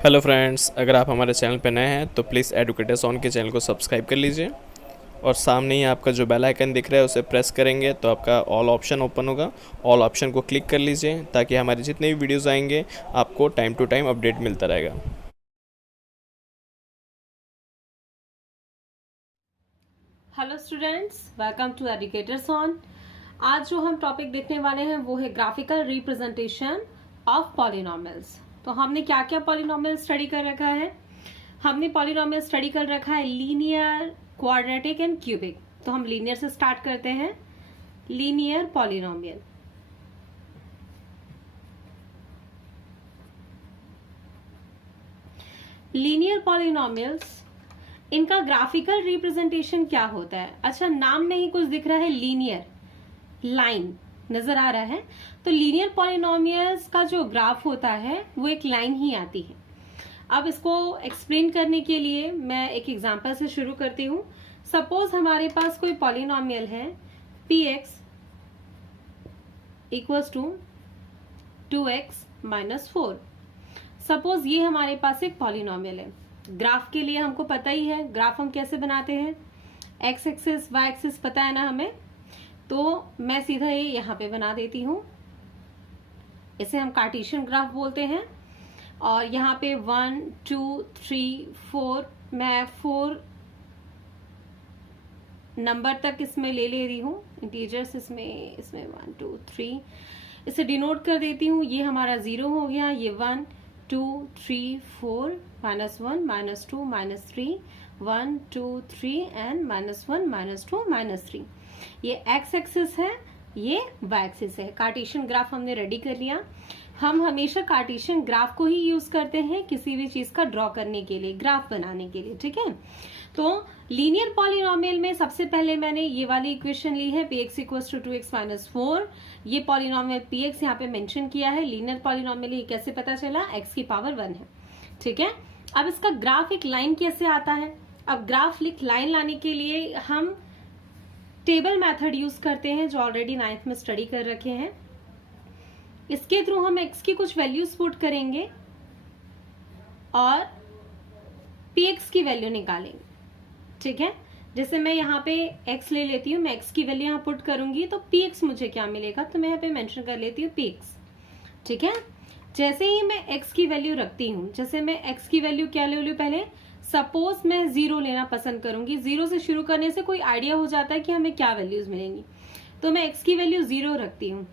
Hello friends, अगर आप हमारे चैनल पर नए हैं तो प्लीज़ एडुकेटर्स ऑन के चैनल को सब्सक्राइब कर लीजिए और सामने ही आपका जो बेल आइकन दिख रहा है उसे प्रेस करेंगे तो आपका ऑल ऑप्शन ओपन होगा। ऑल ऑप्शन को क्लिक कर लीजिए ताकि हमारे जितने भी वीडियोस आएंगे आपको टाइम टू टाइम अपडेट मिलता रहेगा। Hello students, welcome to educators on. आज जो हम टॉपिक देखने वाले हैं वो है ग्राफिकल रिप्रेजेंटेशन ऑफ पॉलिनॉमियल्स। तो हमने क्या क्या पॉलिनॉमियल स्टडी कर रखा है? हमने पॉलिनॉमियल स्टडी कर रखा है लीनियर, क्वाड्रेटिक एंड क्यूबिक। तो हम लीनियर से स्टार्ट करते हैं। लीनियर पॉलिनॉमियल, लीनियर पॉलिनॉमियल्स, इनका ग्राफिकल रिप्रेजेंटेशन क्या होता है? अच्छा, नाम में ही कुछ दिख रहा है, लीनियर, लाइन नजर आ रहा है। तो लीनियर पॉलिनॉमियल्स का जो ग्राफ होता है वो एक लाइन ही आती है। अब इसको एक्सप्लेन करने के लिए मैं एक एग्जांपल से शुरू करती हूँ। सपोज हमारे पास कोई पॉलिनॉमियल है px equals to 2x minus 4। Suppose ये हमारे पास एक पॉलिनॉमियल है। ग्राफ के लिए हमको पता ही है, ग्राफ हम कैसे बनाते हैं, एक्स एक्सिस वाई एक्सिस पता है ना हमें। तो मैं सीधा ये यहाँ पे बना देती हूँ। इसे हम कार्टेशियन ग्राफ बोलते हैं। और यहाँ पे 1 2 3 4, मैं 4 नंबर तक इसमें ले रही हूँ, इंटीजर्स इसमें 1 2 3 इसे डिनोट कर देती हूँ। ये हमारा 0 हो गया, ये 1 2 3 4 -1 -2 -3 1 2 3 एंड -1 -2 -3। ये एक्स एक्सिस है, ये वाई एक्सिस है। कार्टेशियन ग्राफ हमने रेडी कर लिया। हम हमेशा कार्टेशियन ग्राफ को ही यूज करते हैं किसी भी चीज का ड्रॉ करने के लिए, ग्राफ बनाने के लिए, ठीक है। तो लीनियर पॉलिनॉमियल में सबसे पहले मैंने ये वाली इक्वेशन ली है, px equals to 2x minus 4। ये पॉलिनॉमियल px यहाँ पे मेंशन किया है। लीनियर पॉलिनॉमियल ये कैसे पता चला? x की पावर 1 है, ठीक है। अब इसका ग्राफ एक लाइन कैसे आता है? अब ग्राफ लाइन लाने के लिए हम टेबल मेथड यूज करते हैं, जो ऑलरेडी 9th में स्टडी कर रखे हैं। इसके थ्रू हम x की कुछ वैल्यूज पुट करेंगे और px की वैल्यू निकालेंगे, ठीक है। जैसे मैं यहाँ पे x ले लेती हूँ, मैं x की वैल्यू यहाँ पुट करूंगी तो px मुझे क्या मिलेगा, तो मैं यहाँ पे मेंशन कर लेती हूँ px, ठीक है। जैसे ही मैं x की वैल्यू रखती हूँ, जैसे मैं x की वैल्यू क्या ले लूँ, पहले सपोज मैं 0 लेना पसंद करूंगी। 0 से शुरू करने से कोई आइडिया हो जाता है कि हमें क्या वैल्यूज मिलेंगी। तो मैं x की वैल्यू 0 रखती हूँ।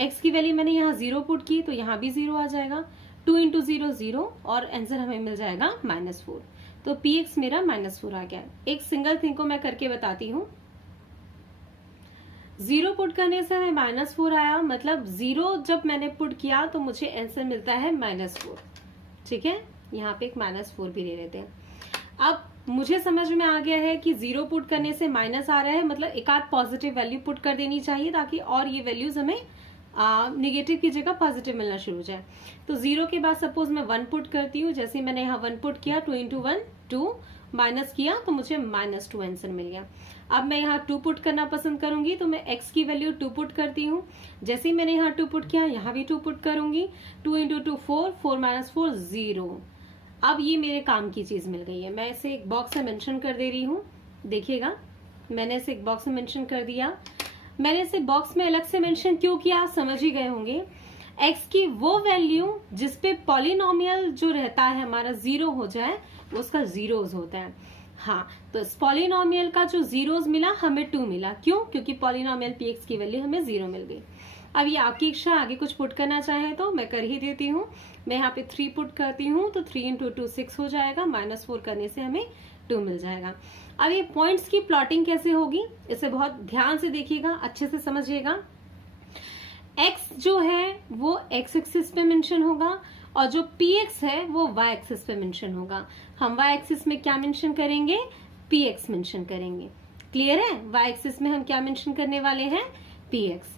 x की वैल्यू मैंने यहाँ 0 पुट की तो यहाँ भी 0 आ जाएगा। 2 इंटू 0 0 और आंसर हमें मिल जाएगा -4। तो px मेरा -4 आ गया। एक सिंगल थिंग को मैं करके बताती हूँ। 0 पुट करने से हमें -4 आया, मतलब 0 जब मैंने पुट किया तो मुझे आंसर मिलता है -4, ठीक है। यहाँ पे एक -4 भी ले लेते हैं। अब मुझे समझ में आ गया है कि 0 पुट करने से माइनस आ रहा है, मतलब एक आध पॉजिटिव वैल्यू पुट कर देनी चाहिए ताकि और ये वैल्यूज हमें निगेटिव की जगह पॉजिटिव मिलना शुरू हो जाए। तो 0 के बाद सपोज मैं 1 पुट करती हूँ। जैसे मैंने यहाँ 1 पुट किया, 2 इंटू 1 2, माइनस किया तो मुझे -2 आंसर मिल गया। अब मैं यहाँ 2 पुट करना पसंद करूंगी तो मैं x की वैल्यू 2 पुट करती हूँ। जैसे ही मैंने यहाँ 2 पुट किया, यहाँ भी 2 पुट करूंगी। 2 इंटू 2 4 4 -4 0। अब ये मेरे काम की चीज मिल गई है। मैं इसे एक बॉक्स में मेंशन कर दे रही हूँ, देखिएगा मैंने इसे एक बॉक्स में मेंशन कर दिया। मैंने इसे बॉक्स में अलग से मेंशन क्यों किया, आप समझ ही गए होंगे। x की वो वैल्यू जिसपे पॉलिनॉमियल जो रहता है हमारा 0 हो जाए, उसका जीरोज होता है। हाँ, तो इस पॉलिनॉमियल का जो जीरोज मिला हमें 2 मिला। क्यों? क्योंकि पॉलिनॉमियल px की वैल्यू हमें 0 मिल गई। अब ये आपकी इच्छा, आगे कुछ पुट करना चाहे तो मैं कर ही देती हूँ। मैं यहाँ पे 3 पुट करती हूँ तो 3 इंटू 2 6 हो जाएगा। -4 करने से हमें 2 मिल जाएगा। अब ये पॉइंट्स की प्लॉटिंग कैसे होगी, इसे बहुत ध्यान से देखिएगा, अच्छे से समझिएगा। x जो है वो x एक्सिस पे मेंशन होगा और जो px है वो y एक्सिस पे मेंशन होगा। हम y एक्सिस में क्या मेंशन करेंगे, px मेंशन करेंगे। क्लियर है? y एक्सिस में हम क्या मेंशन करने वाले हैं, px।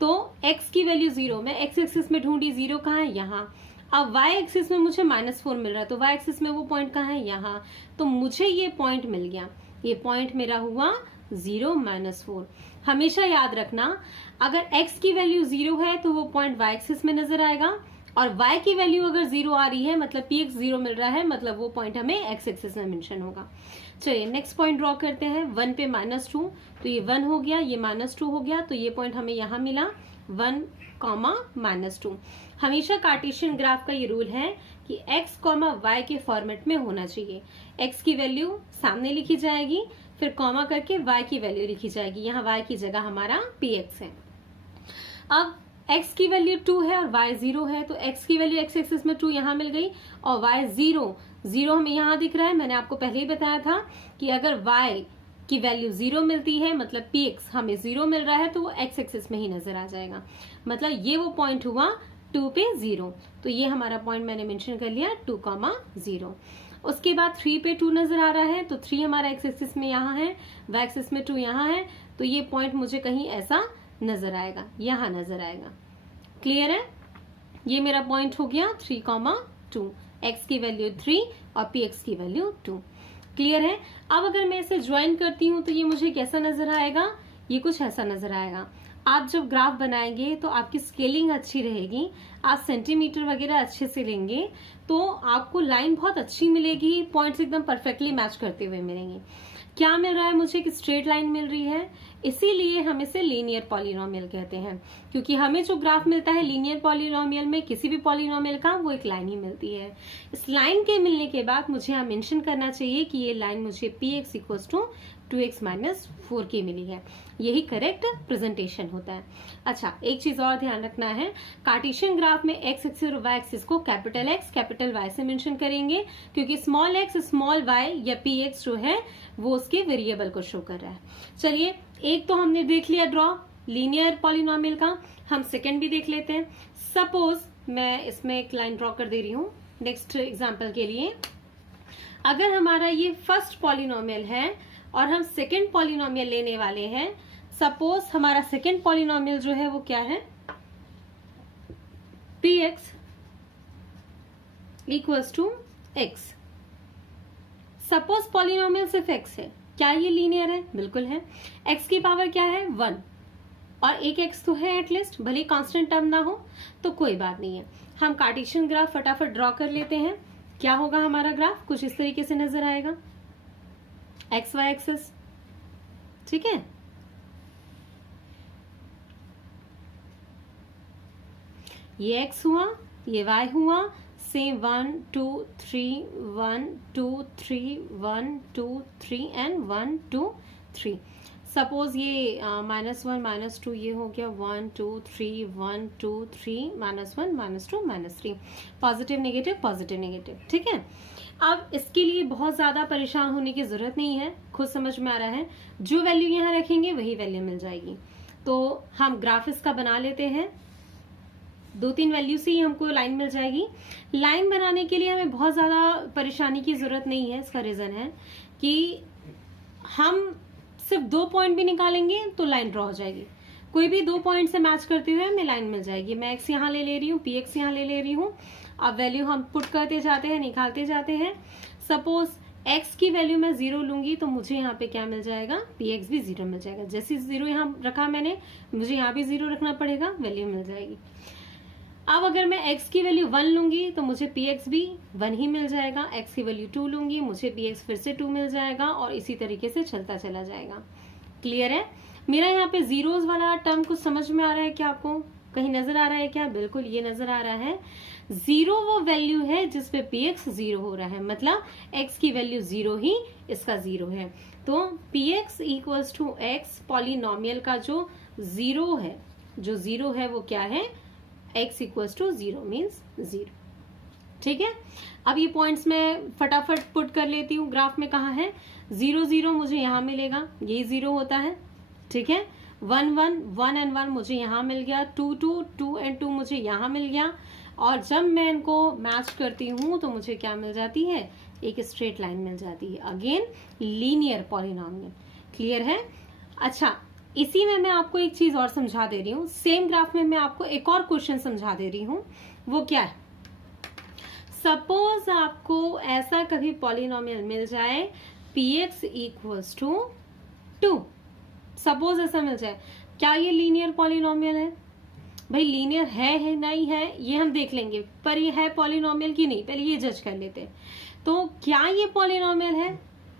तो x की वैल्यू 0, मैं x एक्सिस में ढूंढी, 0 कहाँ है, यहाँ। अब y एक्सिस में मुझे -4 मिल रहा है तो y एक्सिस में वो पॉइंट कहाँ है, यहाँ। तो मुझे ये पॉइंट मिल गया। ये पॉइंट मेरा हुआ 0 -4। हमेशा याद रखना, अगर x की वैल्यू 0 है तो वो पॉइंट y एक्सिस में नजर आएगा और y की वैल्यू अगर 0 आ रही है मतलब px 0 मिल रहा है, मतलब वो पॉइंट हमें x एक्सिस में मेंशन होगा। चलिए नेक्स्ट पॉइंट ड्रॉ करते हैं। 1 पे -2, तो ये 1 हो गया, ये -2 हो गया, तो ये पॉइंट हमें यहाँ मिला 1, -2। हमेशा कार्टेशियन ग्राफ का ये रूल है कि x, y के फॉर्मेट में होना चाहिए। x की वैल्यू सामने लिखी जाएगी, फिर कॉमा करके y की वैल्यू लिखी जाएगी। यहाँ y की जगह हमारा px है। अब x की वैल्यू 2 है और y 0 है, तो x की वैल्यू x एक्सिस में 2 यहाँ मिल गई और y 0 हमें यहाँ दिख रहा है। मैंने आपको पहले ही बताया था कि अगर y की वैल्यू 0 मिलती है मतलब px हमें 0 मिल रहा है, तो वो x एक्सिस में ही नजर आ जाएगा। मतलब ये वो पॉइंट हुआ 2 पे 0, तो ये हमारा पॉइंट मैंने मेंशन कर लिया 2, 0। उसके बाद 3 पे 2 नजर आ रहा है, तो 3 हमारा x एक्सिस में यहाँ है, y एक्सिस में 2 यहाँ है, तो ये पॉइंट मुझे कहीं ऐसा नजर आएगा, यहाँ नजर आएगा। क्लियर है? ये मेरा पॉइंट हो गया 3, 2, x की वैल्यू 3 और px की वैल्यू 2। क्लियर है? अब अगर मैं इसे ज्वाइन करती हूँ तो ये मुझे कैसा नजर आएगा? ये कुछ ऐसा नजर आएगा। आप जब ग्राफ बनाएंगे तो आपकी स्केलिंग अच्छी रहेगी, आप सेंटीमीटर वगैरह अच्छे से लेंगे तो आपको लाइन बहुत अच्छी मिलेगी, पॉइंट्स एकदम परफेक्टली मैच करते हुए मिलेंगे। क्या मिल रहा है मुझे कि स्ट्रेट लाइन मिल रही है, इसीलिए हम इसे लीनियर पॉलिनोमियल कहते हैं, क्योंकि हमें जो ग्राफ मिलता है लीनियर पॉलिनोमियल में किसी भी पॉलिनोमियल का वो एक लाइन ही मिलती है। इस लाइन के मिलने के बाद मुझे यहाँ मेंशन करना चाहिए कि ये लाइन मुझे px = 2x - 4 की मिली है। यही करेक्ट प्रेजेंटेशन होता है। अच्छा, एक चीज और ध्यान रखना है, कार्टेशियन ग्राफ में x एक्सिस और y एक्सिस को कैपिटल X कैपिटल Y से मेंशन करेंगे, क्योंकि स्मॉल x स्मॉल y या px जो है वो उसके वेरिएबल को शो कर रहा है। चलिए, एक तो हमने देख लिया ड्रॉ लीनियर पॉलिनोमियल का, हम सेकेंड भी देख लेते हैं। सपोज मैं इसमें एक लाइन ड्रॉ कर दे रही हूँ नेक्स्ट एग्जाम्पल के लिए। अगर हमारा ये फर्स्ट पॉलिनोमियल है और हम सेकेंड पॉलिनोमियल लेने वाले हैं, सपोज हमारा सेकेंड पॉलिनोमियल जो है वो क्या है, px = x। सपोज पॉलिनोमियल सिर्फ x है, क्या ये लीनियर है? बिल्कुल है। x की पावर क्या है? 1, और एक x तो है एटलीस्ट, भले कांस्टेंट टर्म ना हो तो कोई बात नहीं है। हम कार्टेशियन ग्राफ फटाफट ड्रॉ कर लेते हैं। क्या होगा हमारा ग्राफ? कुछ इस तरीके से नजर आएगा, एक्स वाई एक्सिस, ठीक है। ये x हुआ, ये y हुआ, सेम 1 2 3 1 2 3 1 2 3 एंड 1 2 3। सपोज ये -1 -2 ये हो गया 1 2 3 1 2 3 -1 -2 -3, पॉजिटिव नेगेटिव पॉजिटिव नेगेटिव, ठीक है। अब इसके लिए बहुत ज्यादा परेशान होने की जरूरत नहीं है, खुद समझ में आ रहा है, जो वैल्यू यहाँ रखेंगे वही वैल्यू मिल जाएगी। तो हम ग्राफ इसका बना लेते हैं, 2-3 वैल्यू से ही हमको लाइन मिल जाएगी। लाइन बनाने के लिए हमें बहुत ज्यादा परेशानी की जरूरत नहीं है। इसका रीजन है कि हम सिर्फ 2 पॉइंट भी निकालेंगे तो लाइन ड्रॉ हो जाएगी। कोई भी 2 पॉइंट से मैच करते हुए हमें लाइन मिल जाएगी। मैं x यहाँ ले रही हूँ, px यहाँ ले रही हूँ। अब वैल्यू हम पुट करते जाते हैं, निकालते जाते हैं। सपोज x की वैल्यू मैं 0 लूंगी तो मुझे यहाँ पे क्या मिल जाएगा? px भी 0 मिल जाएगा। जैसे 0 यहाँ रखा मैंने, मुझे यहाँ भी 0 रखना पड़ेगा, वैल्यू मिल जाएगी। अब अगर मैं x की वैल्यू 1 लूंगी तो मुझे px भी 1 ही मिल जाएगा। x की वैल्यू 2 लूंगी, मुझे px फिर से 2 मिल जाएगा, और इसी तरीके से चलता चला जाएगा। क्लियर है? मेरा यहाँ पे जीरोस वाला टर्म कुछ समझ में आ रहा है क्या? आपको कहीं नजर आ रहा है क्या? बिल्कुल ये नजर आ रहा है। 0 वो वैल्यू है जिसपे px 0 हो रहा है, मतलब x की वैल्यू 0 ही इसका 0 है। तो px = x पॉलिनोमियल का जो 0 है, जो 0 है वो क्या है? x = 0 मीन्स 0, ठीक है। अब ये पॉइंट्स में फटाफट पुट कर लेती हूँ। ग्राफ में कहाँ है? 0 0 मुझे यहाँ मिलेगा, ये 0 होता है, ठीक है। 1 1 1 एंड 1 मुझे यहाँ मिल गया, 2 2 2 एंड 2 मुझे यहाँ मिल गया, और जब मैं इनको मैच करती हूँ तो मुझे क्या मिल जाती है? एक स्ट्रेट लाइन मिल जाती है। Again linear polynomial. क्लियर है? अच्छा, इसी में मैं आपको एक चीज और समझा दे रही हूँ। सेम ग्राफ में मैं आपको एक और क्वेश्चन समझा दे रही हूँ। वो क्या है? सपोज आपको ऐसा कभी पॉलिनोमियल मिल जाए px = 2, सपोज ऐसा मिल जाए, क्या ये लीनियर पॉलिनोमियल है? भाई लीनियर है नहीं है ये हम देख लेंगे, पर ये है पॉलिनोमियल की नहीं, पहले ये जज कर लेते हैं। तो क्या ये पॉलिनोमियल है?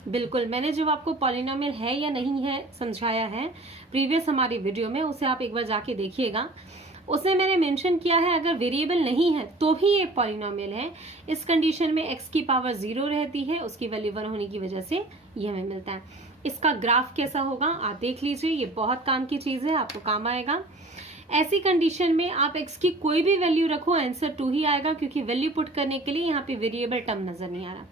बिल्कुल, मैंने जब आपको पॉलिनोमियल है या नहीं है समझाया है प्रीवियस हमारी वीडियो में, उसे आप एक बार जाके देखिएगा। उसमें मैंने मेंशन किया है अगर वेरिएबल नहीं है तो भी ये पॉलिनोमियल है। इस कंडीशन में x की पावर 0 रहती है, उसकी वैल्यू 1 होने की वजह से ये हमें मिलता है। इसका ग्राफ कैसा होगा आप देख लीजिए, ये बहुत काम की चीज है, आपको काम आएगा। ऐसी कंडीशन में आप x की कोई भी वैल्यू रखो आंसर 2 ही आएगा, क्योंकि वैल्यू पुट करने के लिए यहाँ पे वेरिएबल टर्म नजर नहीं आ रहा।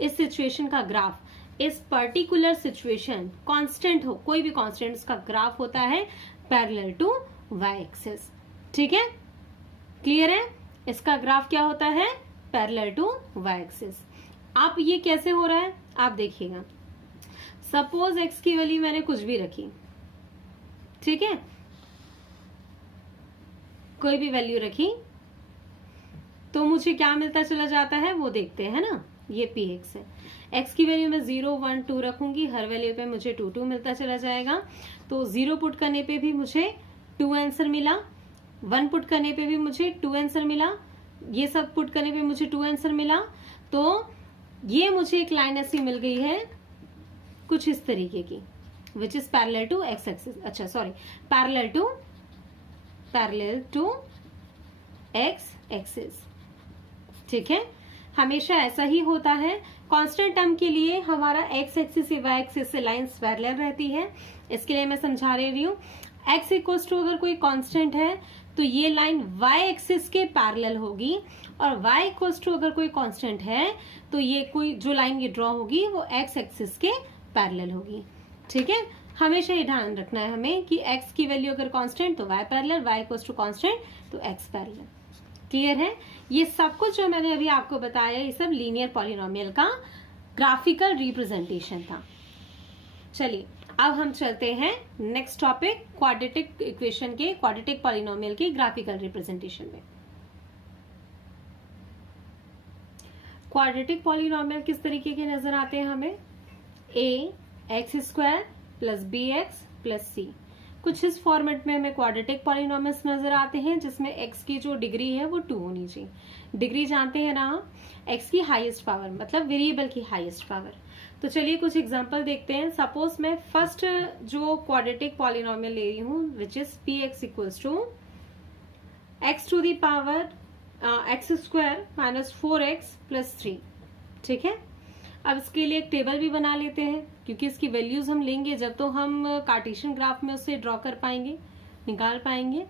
इस सिचुएशन का ग्राफ, इस पर्टिकुलर सिचुएशन कांस्टेंट हो, कोई भी कांस्टेंट, उसका ग्राफ होता है पैरेलल टू y एक्सिस। ठीक है, क्लियर है? इसका ग्राफ क्या होता है? Parallel to y axis. आप ये कैसे हो रहा है आप देखिएगा। सपोज x की वैल्यू मैंने कुछ भी रखी, ठीक है, कोई भी वैल्यू रखी, तो मुझे क्या मिलता चला जाता है वो देखते हैं ना। ये px है, x की वैल्यू मैं 0 1 2 रखूंगी, हर वैल्यू पे मुझे 2 2 मिलता चला जाएगा। तो 0 पुट करने पे भी मुझे 2 आंसर मिला, 1 पुट करने पे भी मुझे 2 आंसर मिला, ये सब पुट करने पे मुझे 2 आंसर मिला। तो ये मुझे एक लाइन ऐसी मिल गई है कुछ इस तरीके की, which is parallel to x axis, अच्छा sorry, parallel to x axis. ठीक है, हमेशा ऐसा ही होता है। कांस्टेंट टर्म के लिए हमारा x एक्सिस या y एक्सिस से लाइंस पैरेलल रहती है, इसके लिए मैं समझा रही हूँ। x इक्वल्स टू अगर कोई कांस्टेंट है तो ये लाइन y एक्सिस के पैरेलल होगी, और y इक्वल्स टू अगर कोई कांस्टेंट है तो ये कोई जो लाइन ये ड्रॉ होगी वो x एक्सिस के पैरेलल होगी। ठीक है, हमेशा ये ध्यान रखना है हमें कि x की वैल्यू अगर कांस्टेंट तो y parallel, y equals to constant तो x पैरेलल। क्लियर है? ये सब कुछ जो मैंने अभी आपको बताया ये सब लीनियर पॉलिनोमियल का ग्राफिकल रिप्रेजेंटेशन था। चलिए अब हम चलते हैं नेक्स्ट टॉपिक, क्वाड्रेटिक इक्वेशन के, क्वाड्रेटिक पॉलिनोमियल के ग्राफिकल रिप्रेजेंटेशन में। क्वाड्रेटिक पॉलिनोमियल किस तरीके के नजर आते हैं हमें? ax² plus bx plus c, कुछ इस फॉर्मेट में हमें क्वाड्रेटिक पॉलिनोमियल्स नजर आते हैं जिसमें x की जो डिग्री है वो 2 होनी चाहिए। डिग्री जानते हैं ना हम, x की हाईएस्ट पावर मतलब वेरिएबल की हाईएस्ट पावर। तो चलिए कुछ एग्जांपल देखते हैं। सपोज मैं फर्स्ट जो क्वाड्रेटिक पॉलिनोमियल ले रही हूँ which is px equals to x to the power x² minus 4x plus 3। ठीक है, अब इसके लिए एक टेबल भी बना लेते हैं, क्योंकि इसकी वैल्यूज हम लेंगे जब तो हम कार्टेशियन ग्राफ में उसे ड्रॉ कर पाएंगे, निकाल पाएंगे।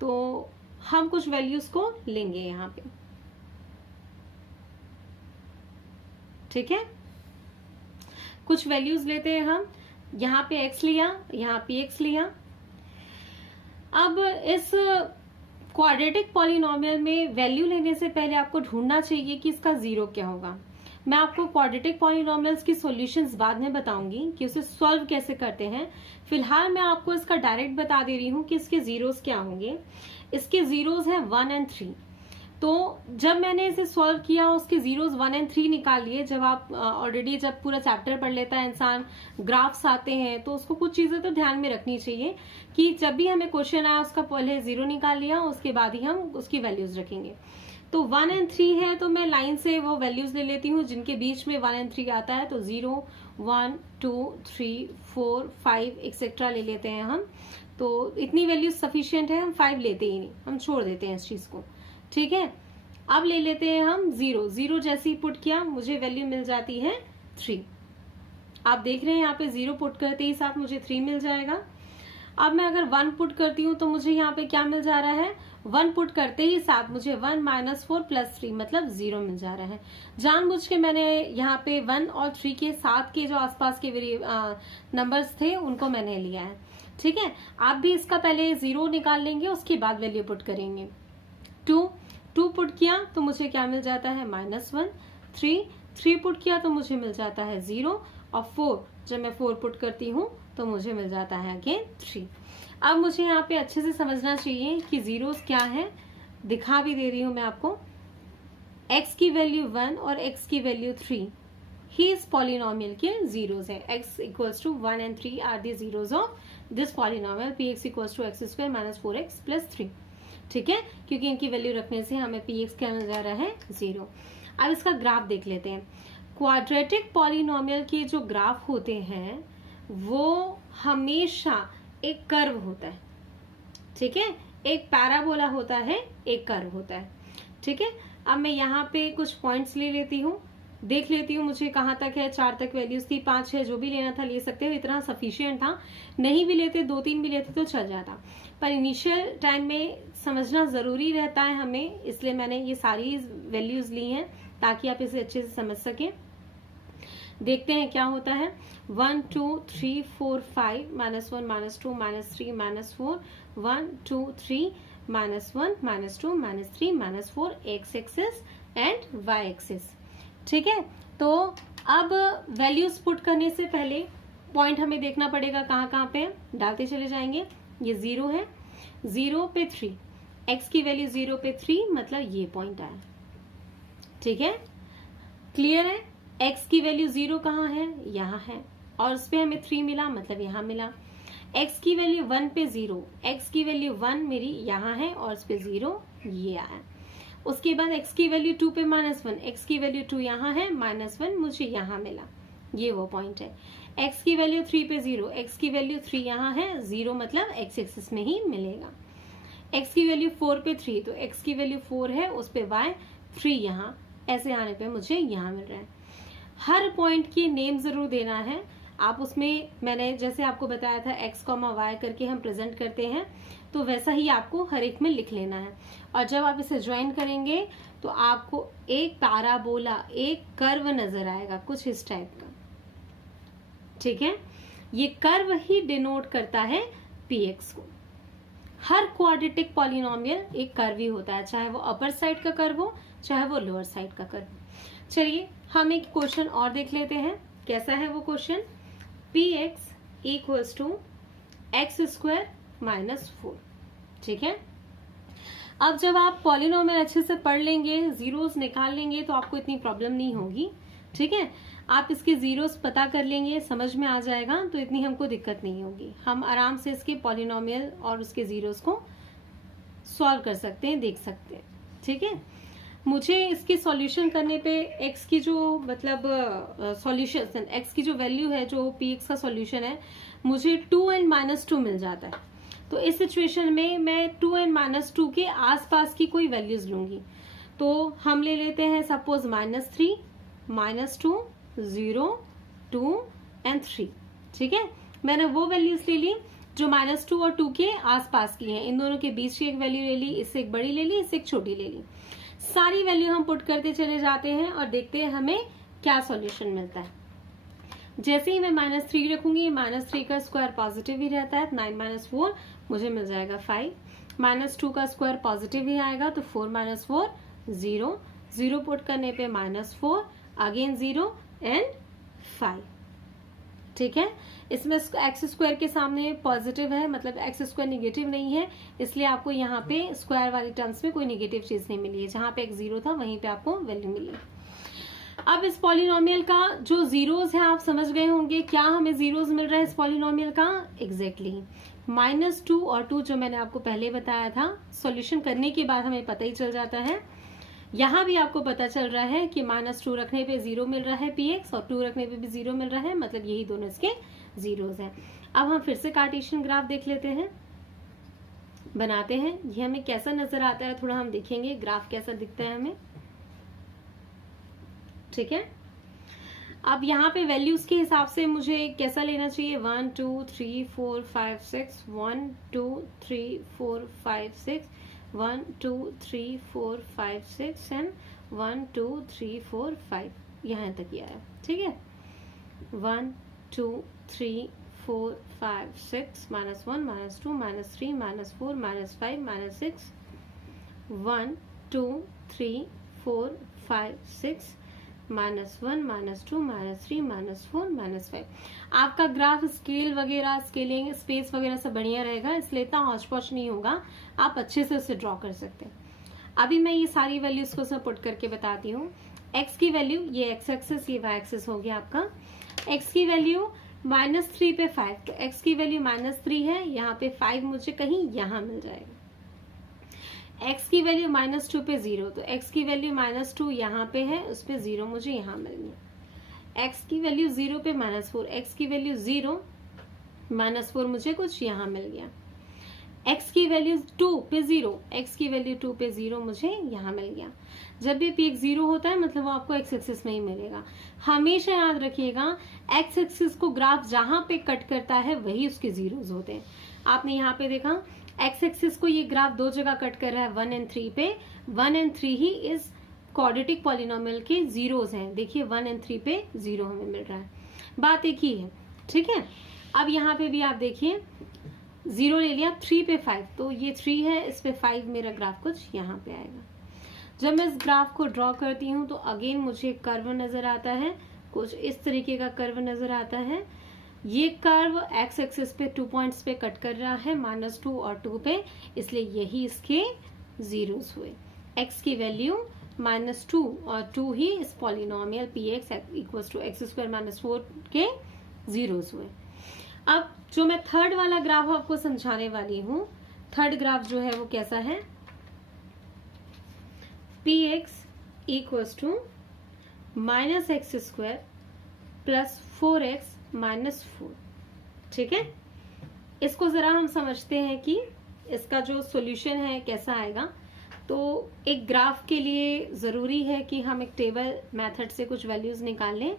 तो हम कुछ वैल्यूज को लेंगे यहाँ पे। ठीक है, कुछ वैल्यूज लेते हैं हम, यहाँ पे x लिया, यहाँ px लिया। अब इस क्वाड्रेटिक पॉलिनोमियल में वैल्यू लेने से पहले आपको ढूंढना चाहिए कि इसका जीरो क्या होगा। मैं आपको क्वाड्रेटिक पॉलिनोमियल्स की सॉल्यूशंस बाद में बताऊंगी कि उसे सॉल्व कैसे करते हैं। फिलहाल मैं आपको इसका डायरेक्ट बता दे रही हूँ कि इसके जीरोस क्या होंगे। इसके जीरोस हैं 1 और 3। तो जब मैंने इसे सॉल्व किया उसके जीरोस 1 और 3 निकाल लिए। जब आप ऑलरेडी जब पूरा चैप्टर पढ़ लेता है इंसान, ग्राफ्स आते हैं तो उसको कुछ चीजें तो ध्यान में रखनी चाहिए कि जब भी हमें क्वेश्चन आया उसका पहले जीरो निकाल लिया, उसके बाद ही हम उसकी वैल्यूज रखेंगे। तो 1 और 3 है तो मैं लाइन से वो वैल्यूज ले लेती हूँ जिनके बीच में 1 और 3 आता है। तो 0 1 2 3 4 5 एक्सेट्रा ले लेते हैं हम। तो इतनी वैल्यूज सफिशिएंट है, हम 5 लेते ही नहीं, हम छोड़ देते हैं इस चीज को। ठीक है, अब ले लेते हैं हम 0। 0 जैसे ही पुट किया मुझे वैल्यू मिल जाती है 3। आप देख रहे हैं यहाँ पे 0 पुट करते ही साथ मुझे 3 मिल जाएगा। अब मैं अगर 1 पुट करती हूँ तो मुझे यहाँ पे क्या मिल जा रहा है? 1 पुट करते ही साथ मुझे 1 - 4 + 3 मतलब 0 मिल जा रहा है। जानबूझ के मैंने यहाँ पे 1 और 3 के साथ के जो आसपास के नंबर्स थे उनको मैंने लिया है। ठीक है, आप भी इसका पहले 0 निकाल लेंगे, उसके बाद वैल्यू पुट करेंगे। 2 पुट किया तो मुझे क्या मिल जाता है? -1। 3 पुट किया तो मुझे मिल जाता है 0, और 4 जब मैं 4 पुट करती हूँ तो मुझे मिल जाता है अगेन 3। अब मुझे यहाँ पे अच्छे से समझना चाहिए कि जीरोस क्या है, दिखा भी दे रही हूँ मैं आपको। x की वैल्यू 1 और x की वैल्यू 3 ही इस पॉलिनोमियल के जीरोस है। x इक्वल्स टू 1 और 3 are the zeros of this polynomial px equals to x² - 4x + 3। ठीक है, क्योंकि इनकी वैल्यू रखने से हमें पी एक्स क्या मिल जा रहा है 0। अब इसका ग्राफ देख लेते हैं। क्वाड्रेटिक पॉलिनोमियल के जो ग्राफ होते हैं वो हमेशा एक कर्व होता है, ठीक है, एक पैराबोला होता है, एक कर्व होता है, ठीक है। अब मैं यहाँ पे कुछ पॉइंट्स ले लेती हूँ, देख लेती हूँ मुझे कहाँ तक है, 4 तक वैल्यूज थी, 5 है, जो भी लेना था ले सकते हो, इतना सफिशिएंट था। नहीं भी लेते, 2-3 भी लेते तो चल जाता, पर इनिशियल टाइम में समझना जरूरी रहता है हमें, इसलिए मैंने ये सारी वैल्यूज ली हैं ताकि आप इसे अच्छे से समझ सकें। देखते हैं क्या होता है। 1 2 3 4 5 -1 -2 -3 -4 1 2 3 -1 -2 -3 -4 x axis and y axis, ठीक है। तो अब वैल्यूज पुट करने से पहले पॉइंट हमें देखना पड़ेगा कहाँ कहाँ पे, डालते चले जाएंगे। ये 0 है, 0 पे 3, x की वैल्यू 0 पे 3 मतलब ये पॉइंट आया, ठीक है, क्लियर है। x की वैल्यू 0 कहाँ है, यहाँ है, और उस पे हमें 3 मिला मतलब यहाँ मिला। x की वैल्यू 1 पे 0, x की वैल्यू 1 मेरी यहाँ है और उस पे 0 ये आया। उसके बाद x की वैल्यू 2 पे -1, x की वैल्यू 2 यहाँ है, -1 मुझे यहाँ मिला, ये वो पॉइंट है। x की वैल्यू 3 पे 0, x की वैल्यू 3 यहाँ है, 0 मतलब x एक्सिस में ही मिलेगा। x की वैल्यू 4 पे 3, तो x की वैल्यू 4 है, उस पे y 3 यहाँ, ऐसे आने पे मुझे यहाँ मिल रहा है। हर पॉइंट की नेम जरूर देना है आप, उसमें मैंने जैसे आपको बताया था x, y करके हम प्रेजेंट करते हैं, तो वैसा ही आपको हर एक में लिख लेना है। और जब आप इसे ज्वाइन करेंगे तो आपको एक पैराबोला, एक कर्व नजर आएगा कुछ इस टाइप का, ठीक है। ये कर्व ही डिनोट करता है px को। हर क्वाड्रेटिक पॉलिनोमियल एक कर्व ही होता है, चाहे वो अपर साइड का कर्व हो चाहे वो लोअर साइड का कर्व हो। चलिए हम एक क्वेश्चन और देख लेते हैं, कैसा है वो question. px equals to x² -4, ठीक है। अब जब आप पॉलिनोमियल अच्छे से पढ़ लेंगे, जीरोस निकाल लेंगे, तो आपको इतनी प्रॉब्लम नहीं होगी, ठीक है। आप इसके जीरोस पता कर लेंगे, समझ में आ जाएगा, तो इतनी हमको दिक्कत नहीं होगी। हम आराम से इसके पॉलिनोमियल और उसके जीरोस को सॉल्व कर सकते हैं, देख सकते हैं, ठीक है। मुझे इसके सॉल्यूशन करने पे x की जो मतलब सॉल्यूशन, x की जो वैल्यू है, जो px का सॉल्यूशन है, मुझे 2n -2 मिल जाता है। तो इस सिचुएशन में मैं 2n -2 के आसपास की कोई वैल्यूज लूंगी। तो हम ले लेते हैं सपोज -3, -2, 0, 2 एंड 3, ठीक है। मैंने वो वैल्यूज ले ली जो -2 और 2 के आसपास की हैं। इन दोनों के बीच की एक वैल्यू ले ली, इससे एक बड़ी ले ली, इससे एक छोटी ले ली। सारी वैल्यू हम पुट करते चले जाते हैं और देखते हैं हमें क्या सॉल्यूशन मिलता है। जैसे ही मैं -3 रखूंगी, -3 का स्क्वायर पॉजिटिव ही रहता है, 9 - 4 मुझे मिल जाएगा 5। -2 का स्क्वायर पॉजिटिव ही आएगा, तो 4 - 4 0, 0 पुट करने पे -4, अगेन 0 एंड 5, ठीक है। इसमें एक्स स्क्वायर के सामने पॉजिटिव है, मतलब एक्स स्क्वायर निगेटिव नहीं है, इसलिए आपको यहाँ पे स्क्वायर वाली टर्म्स में कोई निगेटिव चीज नहीं मिली है। जहाँ पे एक्स 0 था वहीं पे आपको वैल्यू मिली। अब इस पॉलिनोमियल का जो जीरोस है आप समझ गए होंगे, क्या हमें जीरोस मिल रहा है इस पॉलिनोमियल का। एग्जैक्टली -2 और 2 जो मैंने आपको पहले बताया था, सॉल्यूशन करने के बाद हमें पता ही चल जाता है। यहाँ भी आपको पता चल रहा है कि -2 रखने पे 0 मिल रहा है px, और 2 रखने पे भी 0 मिल रहा है, मतलब यही दोनों इसके जीरोस हैं। अब हम फिर से कार्टेशियन ग्राफ देख लेते हैं, बनाते हैं। ये हमें कैसा नजर आता है थोड़ा हम देखेंगे, ग्राफ कैसा दिखता है हमें, ठीक है। अब यहाँ पे वैल्यूज के हिसाब से मुझे कैसा लेना चाहिए, 1 2 3 4 5 6, 1 2 3 4 5 6, 1 2 3 4 5 6 एंड 1 2 3 4 5, यहाँ तक ही आया, ठीक है। 1 2 3 4 5 6, -1 -2 -3 -4 -5 -6, 1 2 3 4 5 6, -1 -2 -3 -4 -5। आपका ग्राफ स्केल वगैरह, स्केलिंग स्पेस वगैरह सब बढ़िया रहेगा, इसलिए इतना हौच पौच नहीं होगा, आप अच्छे से उसे ड्रॉ कर सकते हैं। अभी मैं ये सारी वैल्यूज को सब पुट करके बताती हूँ। x की वैल्यू, ये x एक्सिस, ये y एक्सिस हो गया आपका। x की वैल्यू -3 पे 5, तो x की वैल्यू -3 है, यहाँ पे 5 मुझे कहीं यहाँ मिल जाएगा। x की वैल्यू -2 पे 0, तो x की वैल्यू -2 यहाँ पे है, उस पे 0 मुझे यहाँ मिल गया। x की वैल्यू 0 पे -4, x की वैल्यू 0 -4 मुझे कुछ यहाँ मिल गया। x की वैल्यू 2 पे 0, x की वैल्यू 2 पे 0 मुझे यहाँ मिल गया। जब भी p 0 होता है मतलब वो आपको x एक्सिस में ही मिलेगा। हमेशा याद रखिएगा x एक्सिस को ग्राफ जहां पे कट करता है वही उसके जीरोस होते हैं। आपने यहाँ पे देखा x एक्सिस को ये ग्राफ दो जगह कट कर रहा है, 1 और 3 पे। 1 और 3 ही इस क्वाड्रेटिक पॉलिनोमियल के जीरोस हैं। देखिए 1 और 3 पे 0 हमें मिल रहा है, बात एक ही है, ठीक है। अब यहाँ पे भी आप देखिए 0 ले लिया, 3 पे 5, तो ये 3 है, इस पे 5, मेरा ग्राफ कुछ यहाँ पे आएगा। जब मैं इस ग्राफ को ड्रॉ करती हूँ तो अगेन मुझे कर्व नजर आता है, कुछ इस तरीके का कर्व नजर आता है। ये कर्व एक्स एक्सिस पे 2 पॉइंट्स पे कट कर रहा है, -2 और 2 पे, इसलिए यही इसके जीरोस हुए। x की वैल्यू -2 और 2 ही इस polynomial px equals to x² - 4 के जीरोस हुए। अब जो मैं थर्ड वाला ग्राफ आपको समझाने वाली हूँ, थर्ड ग्राफ जो है वो कैसा है, px equals to -x² + 4x - 4, ठीक है। इसको जरा हम समझते हैं कि इसका जो सॉल्यूशन है कैसा आएगा। तो एक ग्राफ के लिए जरूरी है कि हम एक टेबल मेथड से कुछ वैल्यूज निकाल लें।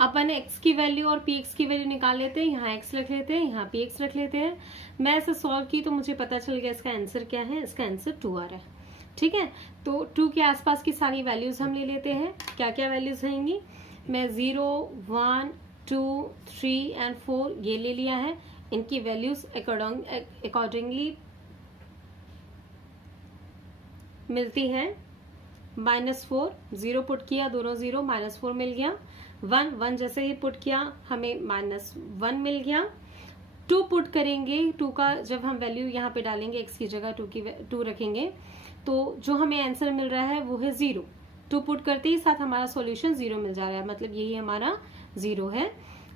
अपन x की वैल्यू और px की वैल्यू निकाल लेते हैं, यहाँ x रख लेते हैं, यहाँ px रख लेते हैं। मैं इसे सॉल्व की तो मुझे पता चल गया इसका आंसर क्या है, इसका आंसर 2 आ रहा है, ठीक है। तो 2 के आसपास की सारी वैल्यूज हम ले लेते हैं। क्या क्या वैल्यूज रहेंगी, मैं 0, 1, 2, 3 एंड 4 ये ले लिया है। इनकी वैल्यूज अकॉर्डिंगली मिलती है। -4, 0 पुट किया, दोनों 0, -4 मिल गया। 1 जैसे ही पुट किया हमें -1 मिल गया। 2 पुट करेंगे, 2 का जब हम वैल्यू यहाँ पे डालेंगे, x की जगह 2 रखेंगे, तो जो हमें आंसर मिल रहा है वो है 0। 2 पुट करते ही साथ हमारा सॉल्यूशन 0 मिल जा रहा है, मतलब यही हमारा 0 है।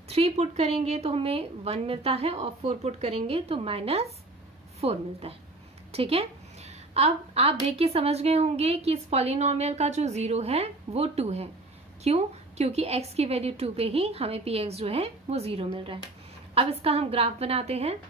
3 पुट करेंगे तो हमें 1 मिलता है, और 4 पुट करेंगे तो -4 मिलता है, ठीक है। अब आप देख के समझ गए होंगे कि इस पॉलिनोमियल का जो 0 है वो 2 है। क्यों? क्योंकि x की वैल्यू 2 पे ही हमें px जो है वो 0 मिल रहा है। अब इसका हम ग्राफ बनाते हैं।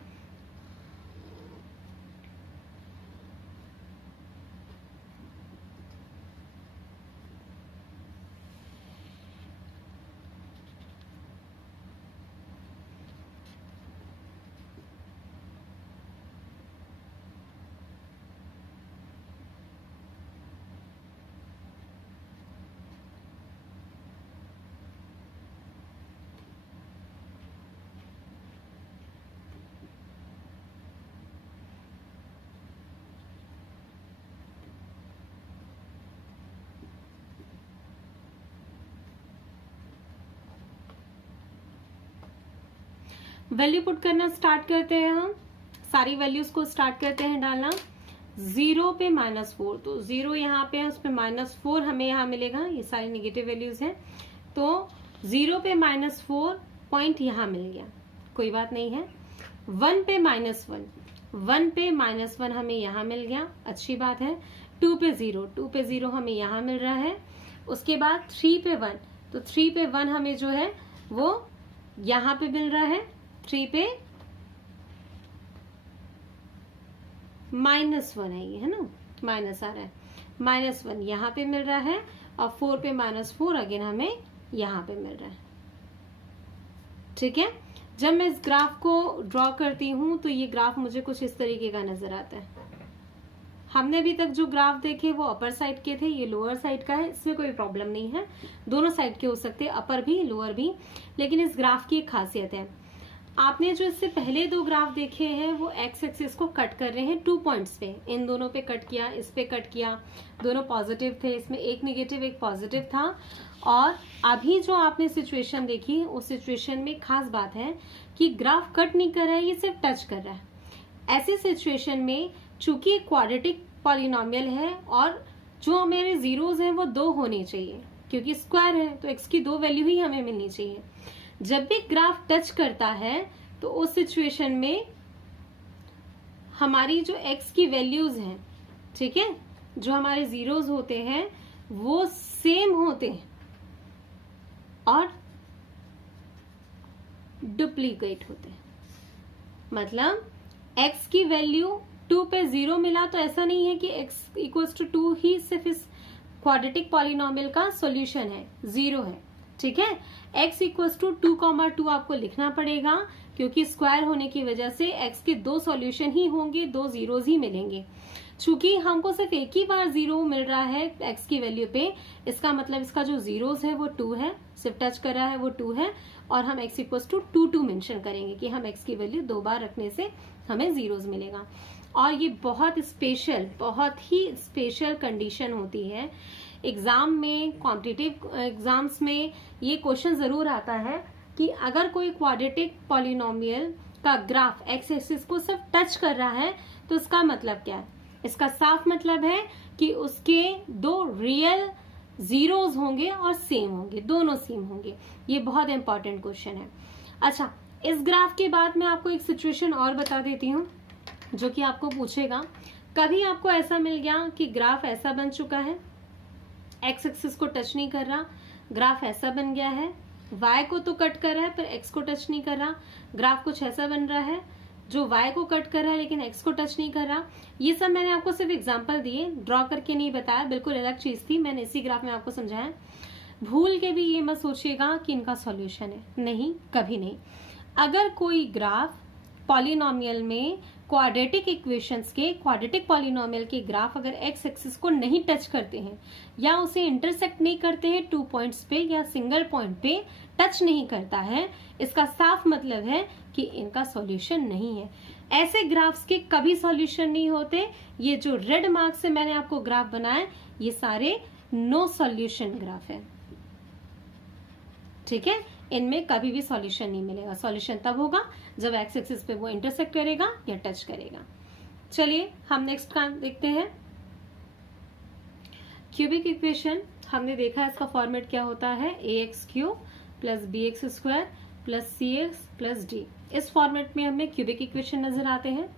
वैल्यू पुट करना स्टार्ट करते हैं, हम सारी वैल्यूज को स्टार्ट करते हैं डालना। 0 पे -4, तो 0 यहाँ पे है, उस पे -4 हमें यहाँ मिलेगा, ये सारी नेगेटिव वैल्यूज हैं। तो 0 पे -4 पॉइंट यहाँ मिल गया, कोई बात नहीं है। 1 पे -1, 1 पे -1 हमें यहाँ मिल गया, अच्छी बात है। 2 पे 0, 2 पे 0 हमें यहाँ मिल रहा है। उसके बाद 3 पे 1, तो 3 पे 1 हमें जो है वो यहाँ पे मिल रहा है। 3 पे -1 है, ये है ना, माइनस आ रहा है, -1 यहाँ पे मिल रहा है, और 4 पे -4 अगेन हमें यहाँ पे मिल रहा है, ठीक है। जब मैं इस ग्राफ को ड्रॉ करती हूँ तो ये ग्राफ मुझे कुछ इस तरीके का नजर आता है। हमने अभी तक जो ग्राफ देखे वो अपर साइड के थे, ये लोअर साइड का है, इसमें कोई प्रॉब्लम नहीं है, दोनों साइड के हो सकते हैं, अपर भी लोअर भी। लेकिन इस ग्राफ की एक खासियत है, आपने जो इससे पहले 2 ग्राफ देखे हैं वो एक्स एक्सिस को कट कर रहे हैं 2 पॉइंट्स पे, इन दोनों पे कट किया, इस पे कट किया, दोनों पॉजिटिव थे, इसमें एक नेगेटिव एक पॉजिटिव था। और अभी जो आपने सिचुएशन देखी उस सिचुएशन में खास बात है कि ग्राफ कट नहीं कर रहा है, ये सिर्फ टच कर रहा है। ऐसी सिचुएशन में चूंकि क्वाड्रेटिक पॉलिनोमियल है और जो मेरे जीरोस हैं वो 2 होने चाहिए, क्योंकि स्क्वायर है तो x की 2 वैल्यू ही हमें मिलनी चाहिए। जब भी ग्राफ टच करता है तो उस सिचुएशन में हमारी जो x की वैल्यूज हैं, ठीक है, जो हमारे जीरोस होते हैं वो सेम होते हैं और डुप्लीकेट होते हैं। मतलब x की वैल्यू 2 पे 0 मिला तो ऐसा नहीं है कि x इक्वल्स टू 2 ही सिर्फ इस क्वाड्रेटिक पॉलिनोमियल का सॉल्यूशन है, 0 है, ठीक है। x इक्वल्स टू 2,2 आपको लिखना पड़ेगा क्योंकि स्क्वायर होने की वजह से x के 2 सॉल्यूशन ही होंगे, 2 जीरोस ही मिलेंगे। चूंकि हमको सिर्फ एक ही बार 0 मिल रहा है x की वैल्यू पे, इसका मतलब इसका जो जीरोस है वो 2 है, सिर्फ टच कर रहा है वो 2 है, और हम x इक्वल्स टू 2 मेंशन करेंगे कि हम x की वैल्यू 2 बार रखने से हमें जीरोस मिलेगा। और ये बहुत ही स्पेशल कंडीशन होती है। एग्जाम में, कॉम्पिटिटिव एग्जाम्स में ये क्वेश्चन जरूर आता है कि अगर कोई क्वाड्रेटिक पॉलिनोमियल का ग्राफ एक्स एक्सिस को सिर्फ टच कर रहा है तो इसका मतलब क्या है? इसका साफ मतलब है कि उसके 2 रियल जीरोस होंगे और सेम होंगे, दोनों सेम होंगे। ये बहुत इंपॉर्टेंट क्वेश्चन है। अच्छा, इस ग्राफ के बाद मैं आपको एक सिचुएशन और बता देती हूँ जो कि आपको पूछेगा। कभी आपको ऐसा मिल गया कि ग्राफ ऐसा बन चुका है, एक्स एक्सिस को टच नहीं कर रहा, ग्राफ ऐसा बन गया है, y को तो कट कर रहा है पर x को टच नहीं कर रहा, ग्राफ कुछ ऐसा बन रहा है जो y को कट कर रहा है लेकिन x को टच नहीं कर रहा। ये सब मैंने आपको सिर्फ एग्जांपल दिए, ड्रॉ करके नहीं बताया, बिल्कुल अलग चीज थी, मैंने इसी ग्राफ में आपको समझाया। भूल के भी ये मत सोचिएगा कि इनका सॉल्यूशन है, नहीं, कभी नहीं। अगर कोई ग्राफ पॉलिनोमियल में क्वाड्रेटिक इक्वेशंस के, क्वाड्रेटिक पॉलिनोमियल के ग्राफ अगर एक्स एक्सिस को नहीं टच करते हैं या उसे इंटरसेक्ट नहीं करते हैं 2 पॉइंट्स पे या सिंगल पॉइंट पे टच नहीं करता है, इसका साफ मतलब है कि इनका सॉल्यूशन नहीं है। ऐसे ग्राफ्स के कभी सॉल्यूशन नहीं होते। ये जो रेड मार्क से मैंने आपको ग्राफ बनाया, ये सारे नो सॉल्यूशन ग्राफ है, ठीक है। इनमें कभी भी सॉल्यूशन नहीं मिलेगा। सॉल्यूशन तब होगा जब एक्स एक्सिस पे वो इंटरसेक्ट करेगा या टच करेगा। चलिए हम नेक्स्ट काम देखते हैं। क्यूबिक इक्वेशन हमने देखा, इसका फॉर्मेट क्या होता है, ax³ plus bx² plus cx plus d। इस फॉर्मेट में हमें क्यूबिक इक्वेशन नजर आते हैं।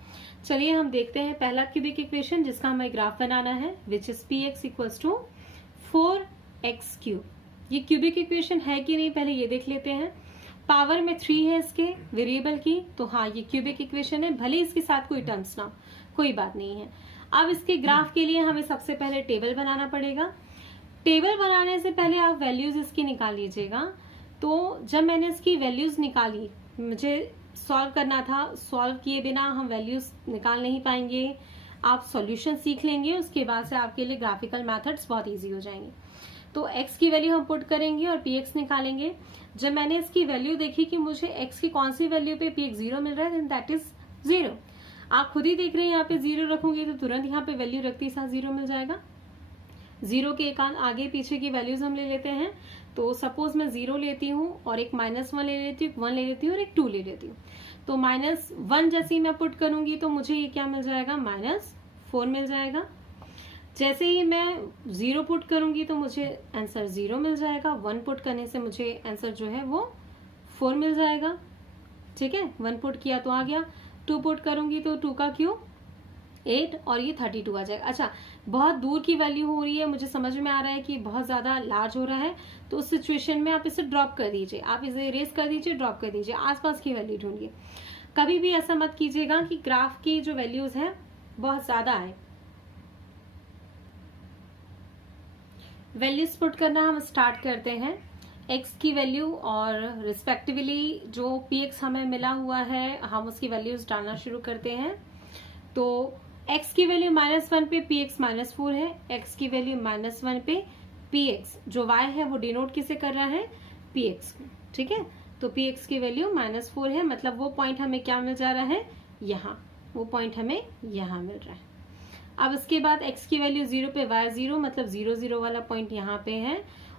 चलिए हम देखते हैं पहला क्यूबिक इक्वेशन जिसका हमें ग्राफ बनाना है, which is px equals to 4x³। ये क्यूबिक इक्वेशन है कि नहीं पहले ये देख लेते हैं। पावर में 3 है इसके वेरिएबल की, तो हाँ ये क्यूबिक इक्वेशन है, भले इसके साथ कोई टर्म्स ना, कोई बात नहीं है। अब इसके ग्राफ के लिए हमें सबसे पहले टेबल बनाना पड़ेगा। टेबल बनाने से पहले आप वैल्यूज इसकी निकाल लीजिएगा। तो जब मैंने इसकी वैल्यूज निकाली, मुझे सॉल्व करना था, सॉल्व किए बिना हम वैल्यूज निकाल नहीं पाएंगे। आप सॉल्यूशन सीख लेंगे, उसके बाद से आपके लिए ग्राफिकल मेथड्स बहुत ईजी हो जाएंगे। तो x की वैल्यू हम पुट करेंगे और px निकालेंगे। जब मैंने इसकी वैल्यू देखी कि मुझे x की कौन सी वैल्यू पे px 0 मिल रहा है, देन दैट इज 0। आप खुद ही देख रहे हैं यहाँ पे 0 रखूंगी तो तुरंत यहाँ पे वैल्यू रखते ही साथ 0 मिल जाएगा। 0 के एक आगे पीछे की वैल्यूज हम ले लेते हैं। तो सपोज मैं 0 लेती हूँ और एक -1 ले लेती हूँ, 1 ले लेती हूँ और एक 2 ले लेती हूँ। तो -1 जैसे ही मैं पुट करूंगी तो मुझे ये क्या मिल जाएगा, -4 मिल जाएगा। जैसे ही मैं 0 पुट करूंगी तो मुझे आंसर 0 मिल जाएगा। 1 पुट करने से मुझे आंसर जो है वो 4 मिल जाएगा, ठीक है। 1 पुट किया तो आ गया, 2 पुट करूंगी तो 2 का क्यूब 8 और ये 32 आ जाएगा। अच्छा, बहुत दूर की वैल्यू हो रही है, मुझे समझ में आ रहा है कि बहुत ज्यादा लार्ज हो रहा है, तो उस सिचुएशन में आप इसे ड्रॉप कर दीजिए, आप इसे इरेज कर दीजिए, ड्रॉप कर दीजिए, आसपास की वैल्यू ढूंढिए। कभी भी ऐसा मत कीजिएगा कि ग्राफ की जो वैल्यूज है बहुत ज्यादा आए। वैल्यूज पुट करना हम स्टार्ट करते हैं। x की वैल्यू और रिस्पेक्टिवली जो px हमें मिला हुआ है हम उसकी वैल्यूज डालना शुरू करते हैं। तो x की वैल्यू -1 पे px -4 है, x की वैल्यू -1 पे px जो y है वो डिनोट किसे कर रहा है, px को, ठीक है। तो px की वैल्यू -4 है, मतलब वो पॉइंट हमें क्या मिल जा रहा है, यहाँ, वो पॉइंट हमें यहाँ मिल रहा है। अब इसके बाद x की वैल्यू 0 पे y 0, मतलब 0 0 वाला पॉइंट यहाँ पे है,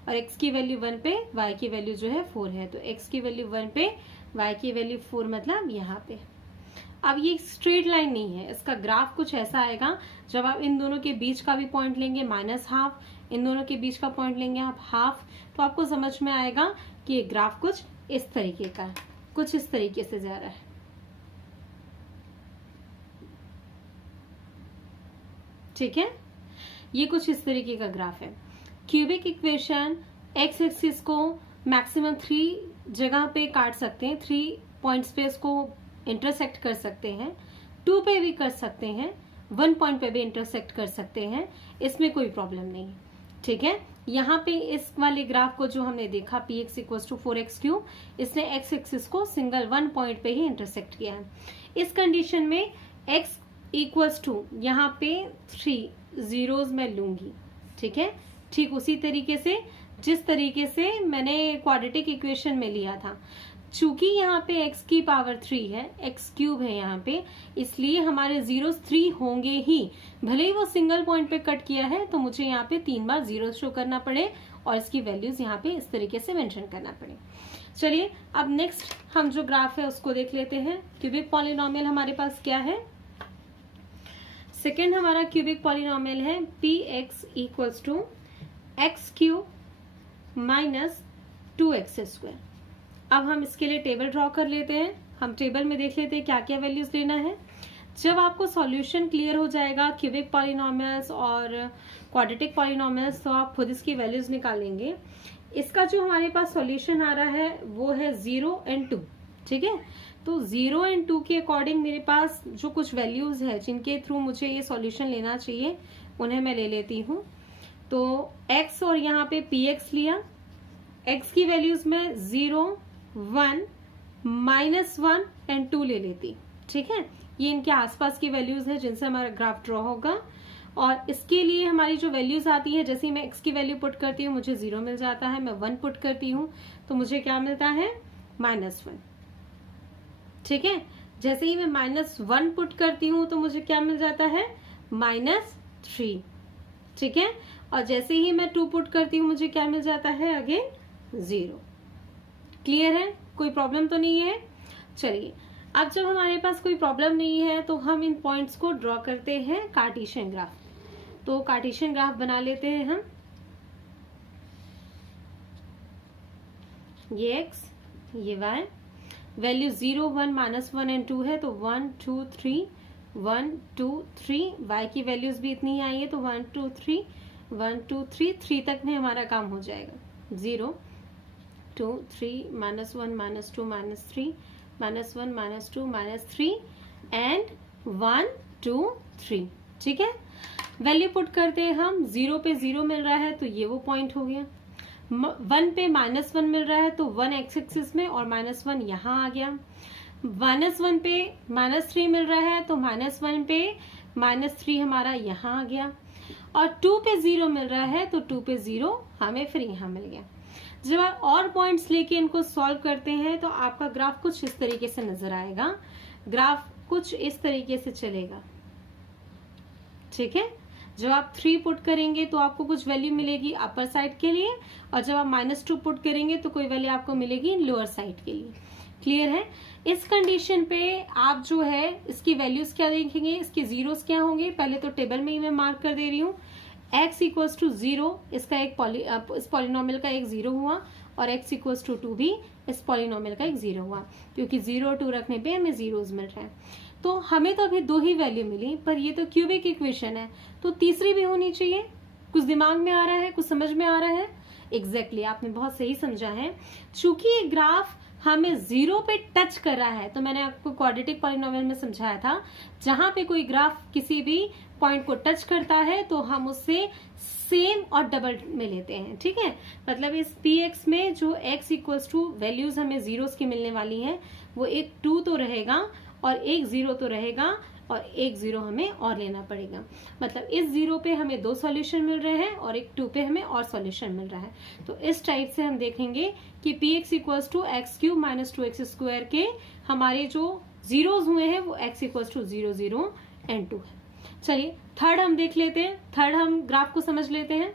और x की वैल्यू 1 पे y की वैल्यू जो है 4 है। तो x की वैल्यू 1 पे y की वैल्यू 4, मतलब यहाँ पे। अब ये स्ट्रेट लाइन नहीं है, इसका ग्राफ कुछ ऐसा आएगा, जब आप इन दोनों के बीच का भी पॉइंट लेंगे -½ इन दोनों के बीच का पॉइंट लेंगे आप हाफ, तो आपको समझ में आएगा कि ये ग्राफ कुछ इस तरीके का है, कुछ इस तरीके से जा रहा है। ठीक है, ये कुछ इस तरीके का ग्राफ है। क्यूबिक इक्वेशन एक्स एक्सिस को मैक्सिमम 3 जगह पे काट सकते हैं, 3 पॉइंट्स पे इसको इंटरसेक्ट कर सकते हैं, 2 पे भी कर सकते हैं, 1 पॉइंट पे भी इंटरसेक्ट कर सकते हैं, इसमें कोई प्रॉब्लम नहीं है। ठीक है, यहाँ पे इस वाले ग्राफ को जो हमने देखा px इक्वल्स टू 4x3, इसने x एक्सिस को सिंगल 1 पॉइंट पे ही इंटरसेक्ट किया है। इस कंडीशन में x इक्वल्स टू यहाँ पे 3 जीरोज मैं लूंगी। ठीक है, ठीक उसी तरीके से जिस तरीके से मैंने क्वाड्रेटिक इक्वेशन में लिया था। चूंकि यहाँ पे x की पावर 3 है, x क्यूब है यहाँ पे, इसलिए हमारे जीरोस 3 होंगे ही। भले ही वो सिंगल पॉइंट पे कट किया है तो मुझे यहाँ पे 3 बार जीरो शो करना पड़े और इसकी वैल्यूज यहाँ पे इस तरीके से मेंशन करना पड़े। चलिए अब नेक्स्ट हम जो ग्राफ है उसको देख लेते हैं। क्यूबिक पॉलिनोमियल हमारे पास क्या है? सेकेंड हमारा क्यूबिक पॉलिनोमियल है px equals to x cube minus 2x²। अब हम इसके लिए टेबल ड्रॉ कर लेते हैं। हम टेबल में देख लेते हैं क्या क्या वैल्यूज लेना है। जब आपको सॉल्यूशन क्लियर हो जाएगा क्यूबिक पॉलिनोमियल्स और क्वाड्रेटिक पॉलिनोमियल्स, तो आप खुद इसकी वैल्यूज निकालेंगे। इसका जो हमारे पास सॉल्यूशन आ रहा है वो है 0 और 2। ठीक है, तो 0 और 2 के अकॉर्डिंग मेरे पास जो कुछ वैल्यूज है जिनके थ्रू मुझे ये सॉल्यूशन लेना चाहिए उन्हें मैं ले लेती हूँ। तो x और यहाँ पे px लिया, x की वैल्यूज में 0, 1, -1 एंड 2 ले लेती। ठीक है, ये इनके आसपास की वैल्यूज है जिनसे हमारा ग्राफ ड्रॉ होगा। और इसके लिए हमारी जो वैल्यूज आती है, जैसे ही मैं x की वैल्यू पुट करती हूँ मुझे 0 मिल जाता है, मैं 1 पुट करती हूँ तो मुझे क्या मिलता है? -1। ठीक है, जैसे ही मैं -1 पुट करती हूँ तो मुझे क्या मिल जाता है? -3। ठीक है, और जैसे ही मैं 2 पुट करती हूँ मुझे क्या मिल जाता है? अगेन 0। क्लियर है, कोई प्रॉब्लम तो नहीं है? चलिए, अब जब हमारे पास कोई प्रॉब्लम नहीं है तो हम इन पॉइंट्स को ड्रॉ करते हैं कार्टेशियन ग्राफ। तो कार्टेशियन ग्राफ बना लेते हैं हम। ये x, ये y, वैल्यू 0, 1, -1 एंड 2 है तो 1, 2, 3, 1, 2, 3। y की वैल्यूज भी इतनी ही आई है तो 1, 2, 3, 1, 2, 3, 3 तक में हमारा काम हो जाएगा। 0, 2, 3, -1, -2, -3, -1, -2, -3 एंड 1, 2, 3। ठीक है, वैल्यू पुट करते हैं हम। 0 पे 0 मिल रहा है तो ये वो पॉइंट हो गया। 1 पे -1 मिल रहा है तो 1 एक्स एक्सिस में और -1 यहाँ आ गया। -1 पे -3 मिल रहा है तो -1 पे -3 हमारा यहाँ आ गया। और 2 पे 0 मिल रहा है तो 2 पे 0 हमें फिर यहाँ मिल गया। जब आप और पॉइंट्स लेके इनको सॉल्व करते हैं तो आपका ग्राफ कुछ इस तरीके से नजर आएगा। ग्राफ कुछ इस तरीके से चलेगा। ठीक है, जब आप 3 पुट करेंगे तो आपको कुछ वैल्यू मिलेगी अपर साइड के लिए, और जब आप -2 पुट करेंगे तो कोई वैल्यू आपको मिलेगी लोअर साइड के लिए। क्लियर है? इस कंडीशन पे आप जो है इसकी वैल्यूज क्या देखेंगे, इसके जीरोस क्या होंगे। पहले तो टेबल में ही मैं मार्क कर दे रही हूँ। x इक्वल्स टू 0, इसका एक इस पॉलिनोमियल का एक 0 हुआ, और x इक्वल्स टू 2 भी इस पॉलिनोमियल का एक 0 हुआ, क्योंकि 0 और 2 रखने पे हमें जीरोस मिल रहे हैं। तो हमें तो अभी 2 ही वैल्यू मिली, पर ये तो क्यूबिक इक्वेशन है तो तीसरी भी होनी चाहिए। कुछ दिमाग में आ रहा है, कुछ समझ में आ रहा है? एग्जैक्टली, आपने बहुत सही समझा है। चूंकि ये ग्राफ हमें 0 पे टच कर रहा है, तो मैंने आपको क्वाड्रेटिक पॉलिनोमियल में समझाया था, जहां पे कोई ग्राफ किसी भी पॉइंट को टच करता है तो हम उससे सेम और डबल में लेते हैं। ठीक है, मतलब इस px में जो x इक्वल्स टू वैल्यूज हमें जीरोस की मिलने वाली है, वो एक 2 तो रहेगा और एक 0 तो रहेगा, और एक 0 हमें और लेना पड़ेगा। मतलब इस 0 पे हमें 2 सॉल्यूशन मिल रहे हैं और एक 2 पे हमें और सॉल्यूशन मिल रहा है। तो इस टाइप से हम देखेंगे कि px equals to x³ minus 2x² के हमारे जो जीरोस हुए हैं वो x इक्वल्स टू 0, 0 एंड 2 है। चलिए थर्ड हम देख लेते हैं। थर्ड हम ग्राफ को समझ लेते हैं।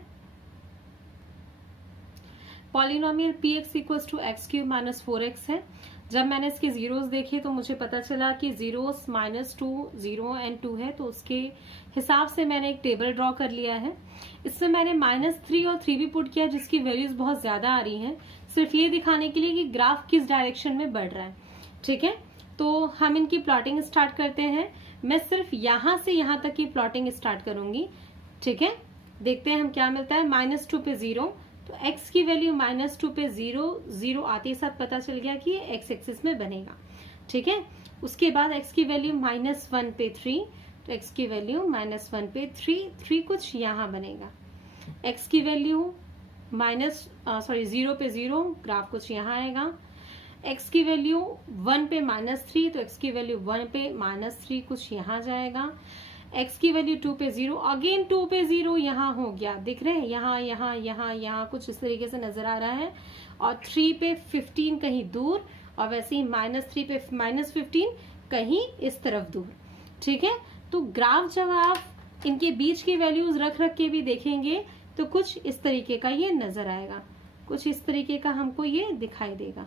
Polynomial px equals to x³ minus 4x है। जब मैंने इसके जीरोस देखे तो मुझे पता चला कि जीरोस -2, 0 एंड 2 है, तो उसके हिसाब से मैंने एक टेबल ड्रॉ कर लिया है। इसमें मैंने -3 और 3 भी पुट किया, जिसकी वैल्यूज बहुत ज्यादा आ रही हैं, सिर्फ ये दिखाने के लिए कि ग्राफ किस डायरेक्शन में बढ़ रहा है। ठीक है, तो हम इनकी प्लॉटिंग स्टार्ट करते हैं। मैं सिर्फ यहां से यहां तक की प्लॉटिंग स्टार्ट करूंगी। ठीक है, देखते हैं हम क्या मिलता है। -2 पे 0, तो x की वैल्यू -2 पे 0, 0 आते ही साथ पता चल गया कि ये x एक्सिस में बनेगा। ठीक है, उसके बाद x की वैल्यू -1 पे 3, तो x की वैल्यू -1 पे 3 कुछ यहाँ बनेगा। x की वैल्यू 0 पे 0, ग्राफ कुछ यहाँ आएगा। x की वैल्यू 1 पे -3, तो x की वैल्यू 1 पे -3 कुछ यहाँ जाएगा। x की वैल्यू 2 पे 0, अगेन 2 पे 0 यहाँ हो गया, दिख रहे हैं, यहाँ यहाँ यहाँ यहाँ कुछ इस तरीके से नजर आ रहा है। और 3 पे 15 कहीं दूर, और वैसे ही -3 पे -15 कहीं इस तरफ दूर। ठीक है, तो ग्राफ जब आप इनके बीच की वैल्यूज रख रख के भी देखेंगे तो कुछ इस तरीके का ये नजर आएगा, कुछ इस तरीके का हमको ये दिखाई देगा।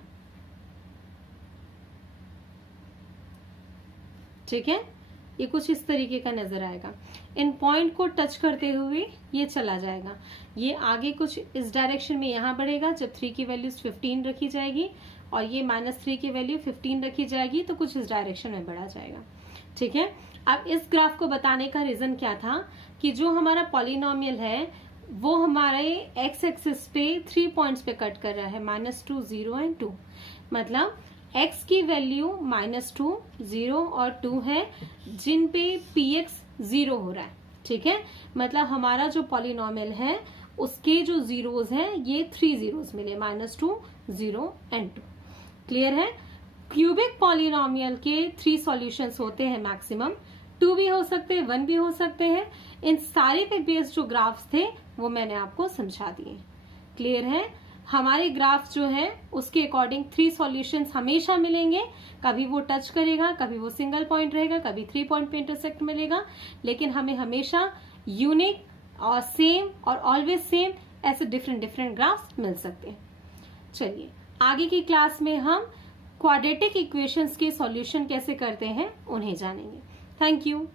ठीक है, ये कुछ इस तरीके का नजर आएगा। इन पॉइंट को टच करते हुए ये चला जाएगा, ये आगे कुछ इस डायरेक्शन में यहाँ बढ़ेगा जब 3 की वैल्यू 15 रखी जाएगी, और ये -3 की वैल्यू 15 रखी जाएगी, तो कुछ इस डायरेक्शन में बढ़ा जाएगा। ठीक है, अब इस ग्राफ को बताने का रीजन क्या था कि जो हमारा पॉलिनोमियल है वो हमारे एक्स एक्सिस पे 3 पॉइंट्स पे कट कर रहा है, -2, 0 एंड 2। मतलब x की वैल्यू -2, 0 और 2 है, जिन पे px 0 हो रहा है। ठीक है, मतलब हमारा जो पॉलिनोमियल है उसके जो जीरोस हैं ये 3 जीरोस मिले, -2, 0 एंड 2। क्लियर है? क्यूबिक पॉलिनोमियल के 3 सॉल्यूशंस होते हैं मैक्सिमम, 2 भी हो सकते हैं, 1 भी हो सकते हैं। इन सारे पे बेस्ड जो ग्राफ्स थे वो मैंने आपको समझा दिए। क्लियर है? हमारे ग्राफ जो है उसके अकॉर्डिंग 3 सॉल्यूशंस हमेशा मिलेंगे, कभी वो टच करेगा, कभी वो सिंगल पॉइंट रहेगा, कभी 3 पॉइंट पे इंटरसेक्ट मिलेगा, लेकिन हमें हमेशा यूनिक और सेम और ऑलवेज सेम ऐसे डिफरेंट ग्राफ्स मिल सकते हैं। चलिए आगे की क्लास में हम क्वाड्रेटिक इक्वेशंस के सॉल्यूशन कैसे करते हैं उन्हें जानेंगे। Thank you.